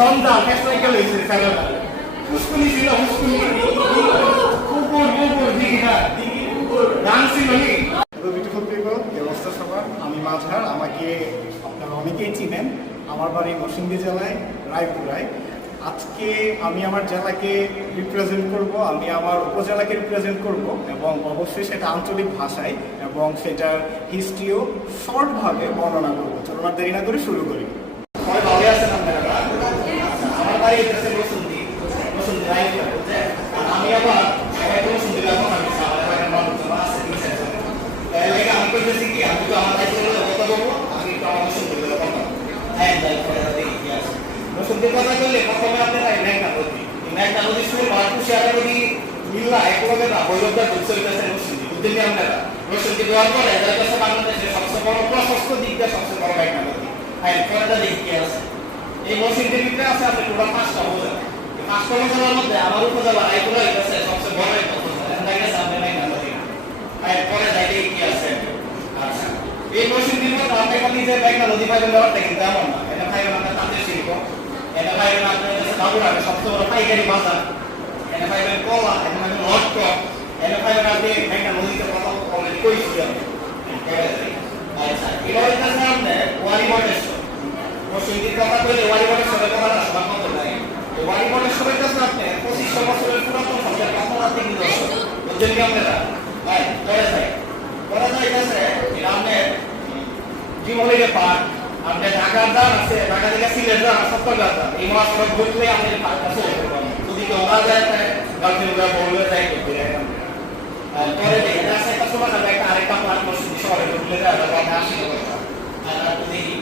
জঞ্জাল ফেসলাই গেল এই খেলাটা পুষ্কুনি ছিল পুষ্কুনি কুকুর কুকুর দিঘা গান ছিল নি বিউটিফুল পিপল ব্যবস্থা সভা আমি মাঝার আমাকে আপনারা অনেকেই চিনেন আমার বাড়ি নরসিংদী জেলায় রায়পুরায় আজকে আমি আমার জেলাকে রিপ্রেজেন্ট করব আমি আমার উপজেলাকে রিপ্রেজেন্ট করব এবং অবশ্যই সেটা আঞ্চলিক ভাষায় এবং সেটার হিস্ট্রিও শর্টভাবে বর্ণনা করব চলুন আর দেরি না করে শুরু করি সবাই ভালো আছেন আপনারা আমার বাড়ি এসে বসুন্ধী রায়পুরা আমি আবার বসুন্ধী ব্যবহার করছি আমার এলাকার মানুষজন আছে এলাকা আমি করতেছি কি আমি তো আমার দায়িত্ব কথা বলবো আমি তো আমার বসুন্ধী কথা হ্যাঁ বসুন্ধীর কথা বললে প্রথমে আপনারা মেঘনা নদী শুরু মারকুশি আগে নদী মিল্লা একভাবে না বৈরবদার দুঃসরিতেছে বসুন্ধী বুঝলেন আপনারা বসুন্ধী দেওয়ার পরে এদের কাছে বাংলাদেশের সবচেয়ে বড় প্রশস্ত দিকটা সবচেয়ে বড় মেঘনা নদী হ্যাঁ পরেটা দিক কি আছে এই বসুন্ধীর ভিতরে আছে আপনি টোটাল 5টা উপজেলা 5টা উপজেলার মধ্যে আমার উপজেলা রায়পুরা আছে সবচেয়ে বড় একটা উপজেলা এখানে গেছে আপনি মেঘনা নদী হ্যাঁ পরে যাইতে কি আছে আচ্ছা এই বসুন্ধীর মধ্যে আপনি খালি যে মেঘনা নদী পাইবেন ব্যাপারটা কিন্তু এমন না এটা পাইবেন আপনার তাঁতের শিল্প এটা পাইবেন আপনার বাবুরাকে সবচেয়ে বড় পাইকারি বাজার এটা পাইবেন কলা এটা পাইবেন লটক এটা পাইবেন আপনি মেঘনা নদীতে কথা অলরেডি কইছি আচ্ছা এবার হচ্ছে আপনার ওয়ারি বটেশ্বর বসুন্ধীর কথা বলে ওয়ারি বটেশ্বরের কথা না সবার মতো নাই ওয়ারি বটেশ্বরের কাছে আপনি 2500 বছরের পুরাতন সবচেয়ে কাছাকাছি কিন্তু বুঝলেন কি আপনারা হ্যাঁ পরে যায় গেছে এটা আপনার জীবনের পার্ক আপনার ঢাকার দাম আছে ঢাকা থেকে সিলেট দাম 70 টাকা এই মাস সব ঘুরলে আমাদের পার্ক আছে যদি কেউ না যায় তাহলে গার্লফ্রেন্ডরা বলবে যাই করতে পরে দেখে আছে একটা সময় একটা আরেকটা পার্ক বসে শহরে ঘুরলে যায় আমরা আসি আর দেখি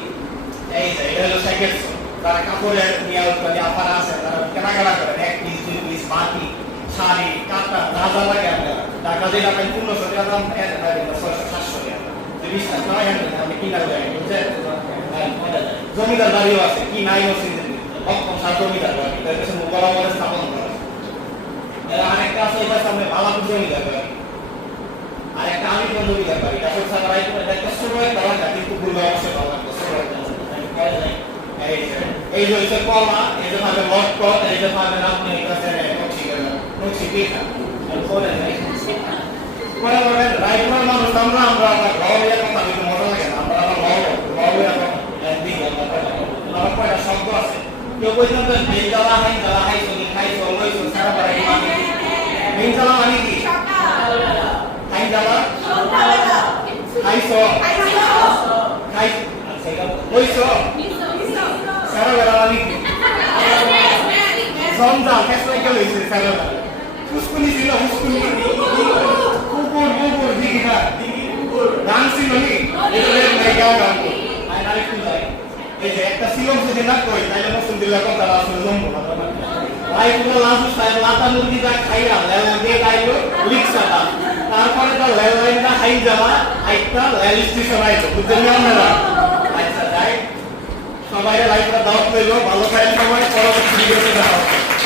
এই যে এটা হলো সাইকেল তারা কাপড়ের নিয়ে উৎপাদন আপার আছে তারা কেনাকাটা করে এক পিস দুই পিস বাটি শাড়ি কাপড় দাদা লাগে আপনারা ঢাকা জেলা প্রায় 1500 টাকা দাম 700 টাকা বিশটা নয় আমি কিনা যায় বুঝছেন জমিদার বাড়িও আছে কি নাই জমিদার বাড়ি তার কাছে মোকাবিলা স্থাপন করা আরেকটা আছে এটা সামনে ভালাপুর জমিদার বাড়ি আরেকটা আমি কোন জমিদার বাড়ি তারপর সারাই একটা সময় দেওয়া যায় কিন্তু ভুলে অবশ্যই ভালো লাগবে এই যে হচ্ছে কলা এই যে ভাবে লটক এই যে ভাবে আপনি নকশি পিঠা পরে রায়পুরের মানুষ আমরা ঘরের কথা কিন্তু মজা লাগে না আমরা আমার কয়টা শব্দ আছে কেউ বলছেন তো বেঞ্জালা হাই চলি খাই চলই চল সারা বাড়ি মানে বেঞ্জালা মানে কি হাই জ্বালা খাই চল খাই ওইছ সারা বেলা মানে কি জঞ্জাল ফেসলাই গেল এই খেলাটা পুষ্কুনি ছিল পুষ্কুনি কুকুর কুকুর দিঘা গান ছিল নি এদের মেগা গান আই আরেকটু যাই এই যে একটা সিলম যদি না কই তাহলে বসুন্ধীর কথা আসলে জমবো না ভাই পুরো লাস্ট সাহেব লাতা মুরগি যা খাইয়া লেলা দিয়ে গাইলো রিকশাটা তারপরে তো লেল লাইনটা হাই যাওয়া আইটা রেল স্টেশন আইলো বুঝলেন আপনারা আচ্ছা যাই সবাই লাইভটা দাওয়াত পেলো ভালো থাকেন সবাই পরবর্তী ভিডিওতে দেখা হবে